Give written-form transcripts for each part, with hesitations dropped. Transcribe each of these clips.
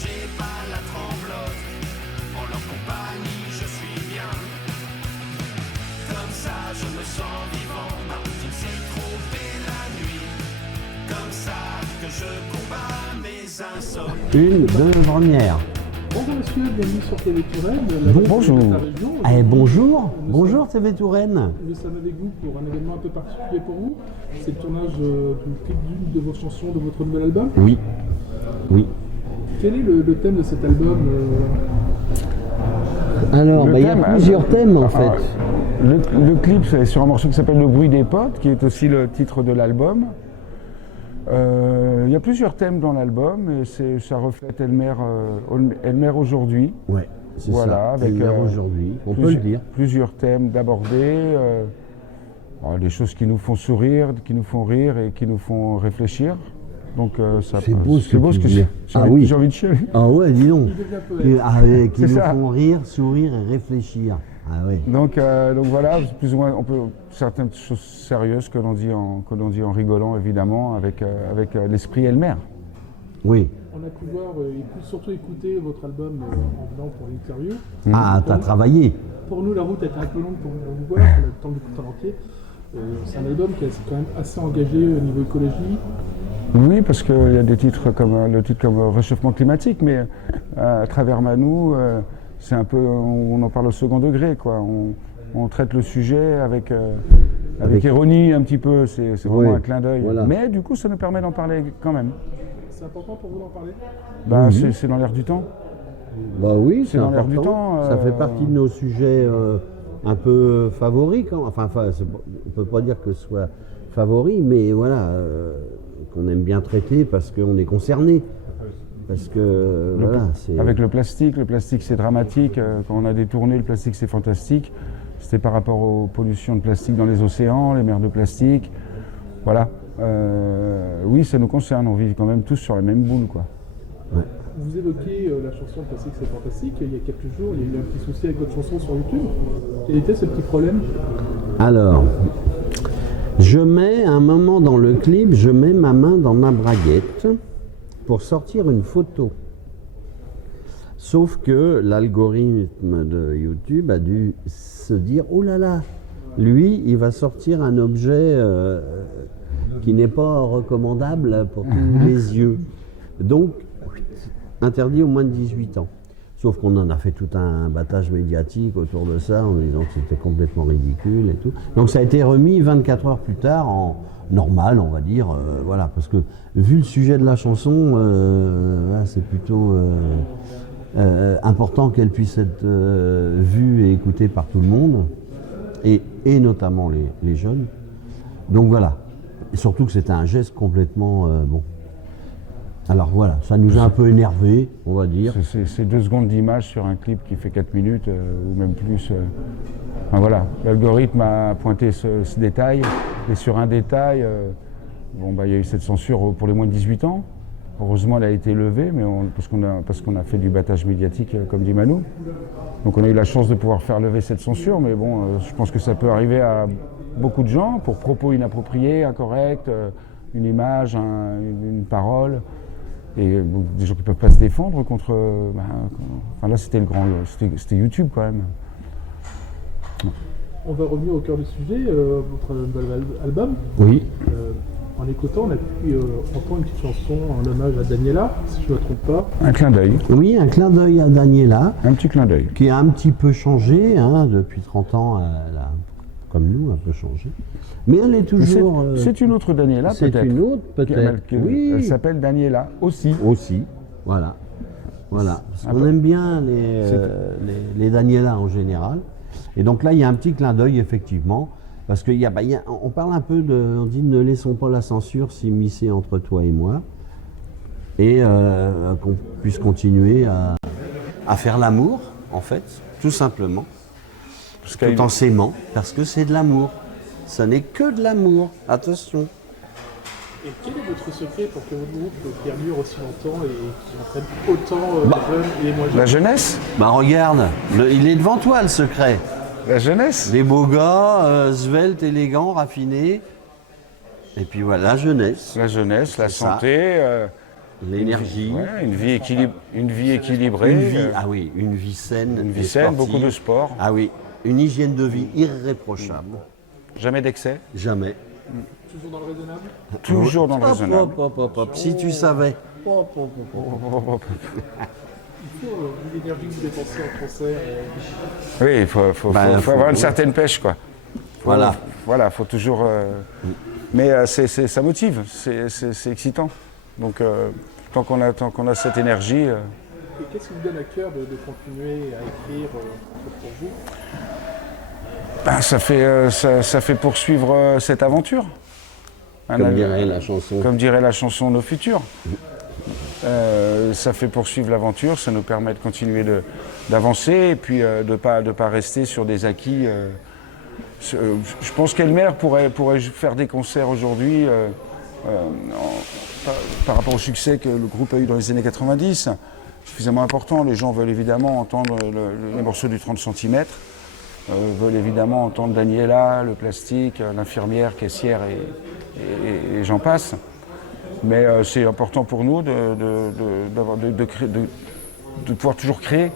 j'ai pas la tremblote. En leur compagnie, je suis bien. Comme ça, je me sens vivant. Ma routine, c'est trouver la nuit. Comme ça, que je combats mes insomnies. Une, deux, première. Bonjour monsieur, bienvenue sur TV Touraine. Bonjour. Bonjour. Bonjour sommes- TV Touraine. Nous sommes avec vous pour un événement un peu particulier pour vous. C'est le tournage du clip d'une de vos chansons de votre nouvel album. Oui. Oui. Quel est le thème de cet album Alors, il y a thème, plusieurs thèmes en fait. Le clip, c'est sur un morceau qui s'appelle Le bruit des potes, qui est aussi le titre de l'album. Il y a plusieurs thèmes dans l'album et ça reflète Elmer aujourd'hui. Ouais, c'est Voilà, ça. avec aujourd'hui, on peut le dire. Plusieurs thèmes d'aborder, des choses qui nous font sourire, qui nous font rire et qui nous font réfléchir. Donc ça, C'est beau ce que tu dis. j'ai Ah envie- oui. j'ai envie de chialer. Ah ouais, dis donc. Qui nous C'est ça. font rire, sourire et réfléchir. Ah oui. Donc voilà, plus ou moins, on peut certaines choses sérieuses que l'on dit en rigolant évidemment avec l'esprit Elmer. Oui. On a pu voir et surtout écouter votre album en venant pour l'interview. Ah, t'as travaillé. Pour nous, la route était un peu longue pour vous voir, on a eu le temps de l'écouter en entier. C'est un album qui est quand même assez engagé au niveau écologie. Oui, parce qu'il y a des titres comme le titre comme Réchauffement climatique, mais à travers Manou, c'est un peu, on en parle au second degré, quoi. On traite le sujet avec ironie un petit peu, c'est vraiment Oui, un clin d'œil. voilà. Mais du coup, ça nous permet d'en parler quand même. C'est important pour vous d'en parler. C'est dans l'air du temps. Bah oui, c'est dans l'air du important. temps, Ça fait partie de nos sujets un peu favoris. Enfin, on ne peut pas dire que ce soit favori, mais voilà, qu'on aime bien traiter parce qu'on est concerné. Parce que, voilà, c'est... Avec le plastique c'est dramatique. Quand on a détourné le plastique, c'est fantastique. C'était par rapport aux pollutions de plastique dans les océans, les mers de plastique. Voilà. Oui, ça nous concerne. On vit quand même tous sur la même boule, quoi. Ouais. Vous évoquez la chanson Plastique c'est fantastique. Il y a quelques jours, il y a eu un petit souci avec votre chanson sur YouTube. Quel était ce petit problème? Alors, je mets un moment dans le clip, je mets ma main dans ma braguette pour sortir une photo. Sauf que l'algorithme de YouTube a dû se dire « Oh là là, lui, il va sortir un objet qui n'est pas recommandable pour tous les yeux. » Donc, interdit aux moins de 18 ans. Sauf qu'on en a fait tout un battage médiatique autour de ça en disant que c'était complètement ridicule et tout. Donc ça a été remis 24 heures plus tard en normal, on va dire. Voilà, parce que vu le sujet de la chanson, c'est plutôt important qu'elle puisse être vue et écoutée par tout le monde, et notamment les jeunes. Donc voilà. Et surtout que c'était un geste complètement bon. Alors voilà, ça nous a un peu énervé, on va dire. C'est 2 secondes d'image sur un clip qui fait 4 minutes ou même plus. Enfin, voilà, l'algorithme a pointé ce détail. Et sur un détail, il y a eu cette censure pour les moins de 18 ans. Heureusement, elle a été levée, mais parce qu'on a fait du battage médiatique, comme dit Manou. Donc on a eu la chance de pouvoir faire lever cette censure, mais bon, je pense que ça peut arriver à beaucoup de gens pour propos inappropriés, incorrects, une image, une parole. Et des gens qui ne peuvent pas se défendre contre... là, c'était c'était YouTube, quand même. On va revenir au cœur du sujet, votre nouvel album. Oui. En écoutant, on a pu entendre une petite chanson en hommage à Daniela, si je ne me trompe pas. Un clin d'œil, Oui, un clin d'œil à Daniela, un petit clin d'œil. qui a un petit peu changé, depuis 30 ans, elle a, comme nous, un peu changé. Mais elle est toujours... C'est une autre Daniela, c'est peut-être. une autre, peut-être. Oui. Elle s'appelle Daniela, aussi. Aussi, voilà. Voilà. Parce qu'on aime bien les Daniela en général. Et donc là, il y a un petit clin d'œil, effectivement. Parce on parle un peu on dit ne laissons pas la censure s'immiscer entre toi et moi. Et qu'on puisse continuer à faire l'amour, en fait, tout simplement. Tout en s'aimant, parce que c'est de l'amour. Ce n'est que de l'amour, attention. Et quel est votre secret pour que votre groupe perdure aussi longtemps et qui entraîne autant les jeunes et les moins jeunes? La jeunesse. Bah regarde, il est devant toi le secret. La jeunesse. Des beaux gars, sveltes, élégants, raffinés. Et puis voilà, la jeunesse. La jeunesse, la C'est ça. santé, l'énergie, une vie équilibrée, ah oui, une vie saine, une vie et saine, sportive. beaucoup de sport, Ah oui, une hygiène de vie irréprochable, jamais d'excès, jamais. Toujours dans le raisonnable. toujours dans le Hop, raisonnable. hop, hop, hop. Si tu savais. Hop, hop, hop, hop. Il faut vu l'énergie que vous dépensez en concert. Oui, il faut avoir une certaine pêche, quoi. Voilà. Voilà, faut toujours. Mais ça motive, c'est excitant. Donc tant qu'on a cette énergie. Et qu'est-ce qui vous donne à cœur de continuer à écrire pour vous? Ça fait poursuivre cette aventure. Comme dirait la chanson. Comme dirait la chanson Nos Futurs. Ça fait poursuivre l'aventure, ça nous permet de continuer d'avancer et puis de pas rester sur des acquis. Je pense qu'Elmer pourrait faire des concerts aujourd'hui par rapport au succès que le groupe a eu dans les années 90, suffisamment important. Les gens veulent évidemment entendre les morceaux du 30 cm, veulent évidemment entendre Daniela, le plastique, l'infirmière, caissière et j'en passe. Mais c'est important pour nous de pouvoir toujours créer,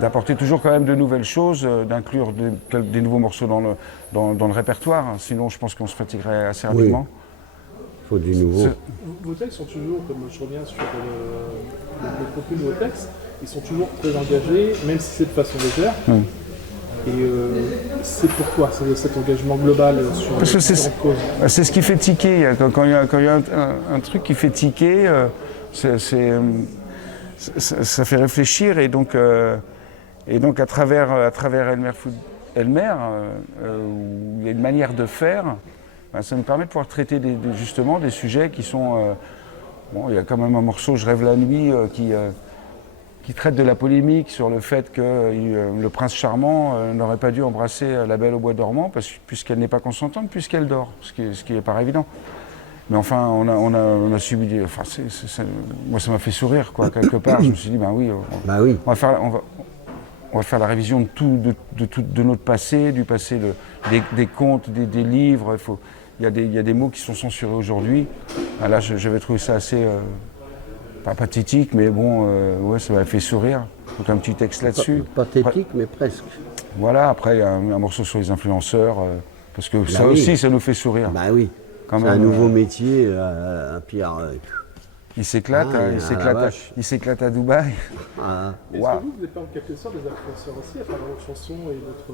d'apporter toujours quand même de nouvelles choses, d'inclure des nouveaux morceaux dans le répertoire. Sinon, je pense qu'on se fatiguerait assez rapidement. Il faut du nouveau. Vos textes sont toujours, comme je reviens sur le contenu de vos textes, ils sont toujours très engagés, même si c'est de façon légère. Et c'est pourquoi cet engagement global sur une cause. C'est ce qui fait tiquer. Quand il y a un truc qui fait tiquer, ça fait réfléchir. Et donc à travers Elmer, où il y a une manière de faire, ça nous permet de pouvoir traiter justement des sujets qui sont... il y a quand même un morceau, Je rêve la nuit, qui traite de la polémique sur le fait que le prince charmant n'aurait pas dû embrasser la belle au bois dormant puisqu'elle n'est pas consentante, puisqu'elle dort, ce qui n'est pas évident. Mais enfin, on a subi des... Enfin, moi, ça m'a fait sourire, quoi, quelque part. Je me suis dit, on va faire la révision de notre passé, du passé des contes, des livres. Il y a des mots qui sont censurés aujourd'hui. Là, j'avais trouvé ça assez... pas pathétique, mais bon, ça m'a fait sourire. Donc un petit texte là-dessus. Pathétique, mais presque. Voilà, après un morceau sur les influenceurs, parce que ça aussi, ça nous fait sourire. Bah oui, quand c'est même, un nouveau métier, Pierre. Il s'éclate, il s'éclate à Dubaï. Est-ce que vous n'êtes pas en quelque sorte des influenceurs aussi à travers vos chansons et votre...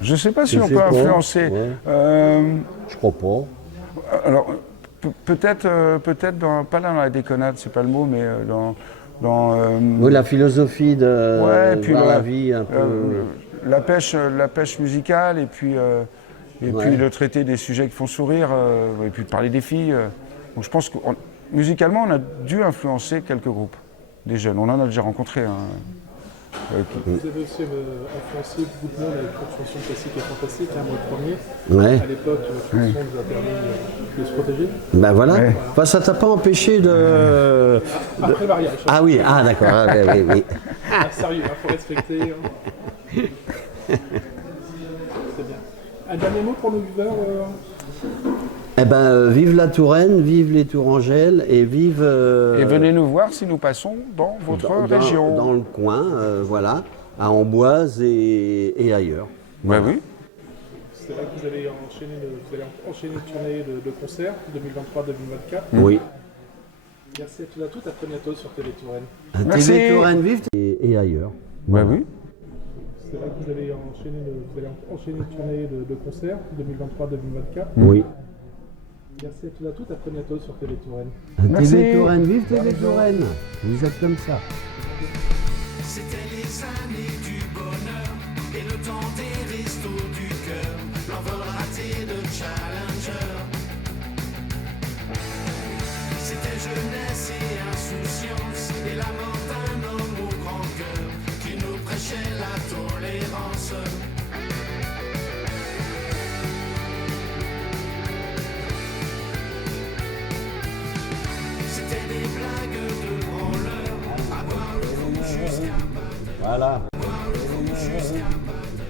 Je ne sais pas si on peut influencer. Ouais. Je crois pas. Alors, peut-être pas là dans la déconnade, c'est pas le mot, mais oui, la philosophie de puis la vie un peu. La pêche musicale et puis de traiter des sujets qui font sourire et puis de parler des filles. Donc je pense que musicalement, on a dû influencer quelques groupes, des jeunes. On en a déjà rencontré. Vous avez aussi influencé beaucoup de monde avec votre chanson classique et fantastique, moi le premier. Ouais. À l'époque, votre chanson vous a permis de se protéger. Ben voilà. Ouais. Enfin, ça t'a pas empêché de. Après le mariage. Ah oui, d'accord. Oui. Sérieux, il faut respecter. C'est bien. Un dernier mot pour nos viewers Eh ben, vive la Touraine, vive les Tourangelles et vive... Et venez nous voir si nous passons dans votre région. Dans le coin, voilà, à Amboise et ailleurs. Ouais, Voilà. oui. C'est vrai que vous allez enchaîner une tournée de concerts 2023-2024. Oui. Merci à tous et à toutes, à très bientôt sur Télé Touraine. Merci. TV Touraine vive et ailleurs. Ouais, oui. C'est vrai que vous allez enchaîner une tournée de concerts 2023-2024. Oui. Merci à tous et à toutes, à très bientôt sur Télé Touraine. Merci. TV Touraine, vive TV Touraine. Vous êtes comme ça. C'était les années du bonheur et le temps des restos du cœur, l'envol raté de Challenger. C'était jeunesse et insouciance et la mort d'un homme au grand cœur qui nous prêchait la tolérance. C'était des blagues de branleurs à boire le coup jusqu'à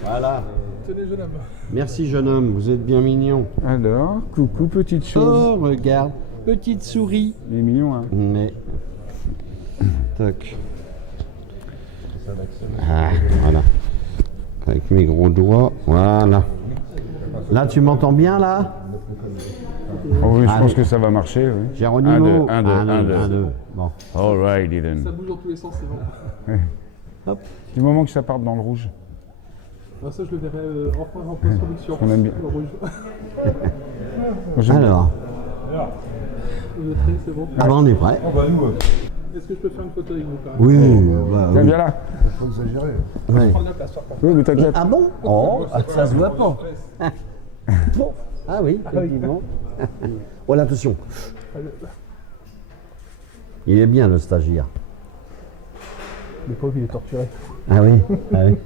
Voilà. Tenez, jeune homme. Merci, jeune homme, vous êtes bien mignon. Alors, coucou petite chose. Oh, regarde, Petite souris. Il est mignon, hein. Mais. Tac. Ah, voilà. Avec mes gros doigts. Voilà. Là, tu m'entends bien, là? Oh oui, je Allez. pense que ça va marcher, oui. Géronimo. 1, 2, 1, 2, 1, 2. Bon. All righty Ça then. bouge dans tous les sens, c'est bon. Hop. Du moment que ça parte dans le rouge. Ah, ça, je le verrai en post-production. On aime bien. Le rouge. Moi, j'aime bien. Alors. Le trait, c'est bon. Ah, ben, on est prêt. Est-ce que je peux faire une photo avec vous quand même? Oui, bah, Tiens, oui. viens là. Ouais. Prends la place, par contre. Oui, mais t'inquiète. Ah bon? Oh, ça se voit pas. Bon. Ah oui, effectivement. Voilà, attention. Il est bien, le stagiaire. Le pauvre, il est torturé. Ah oui, ah oui.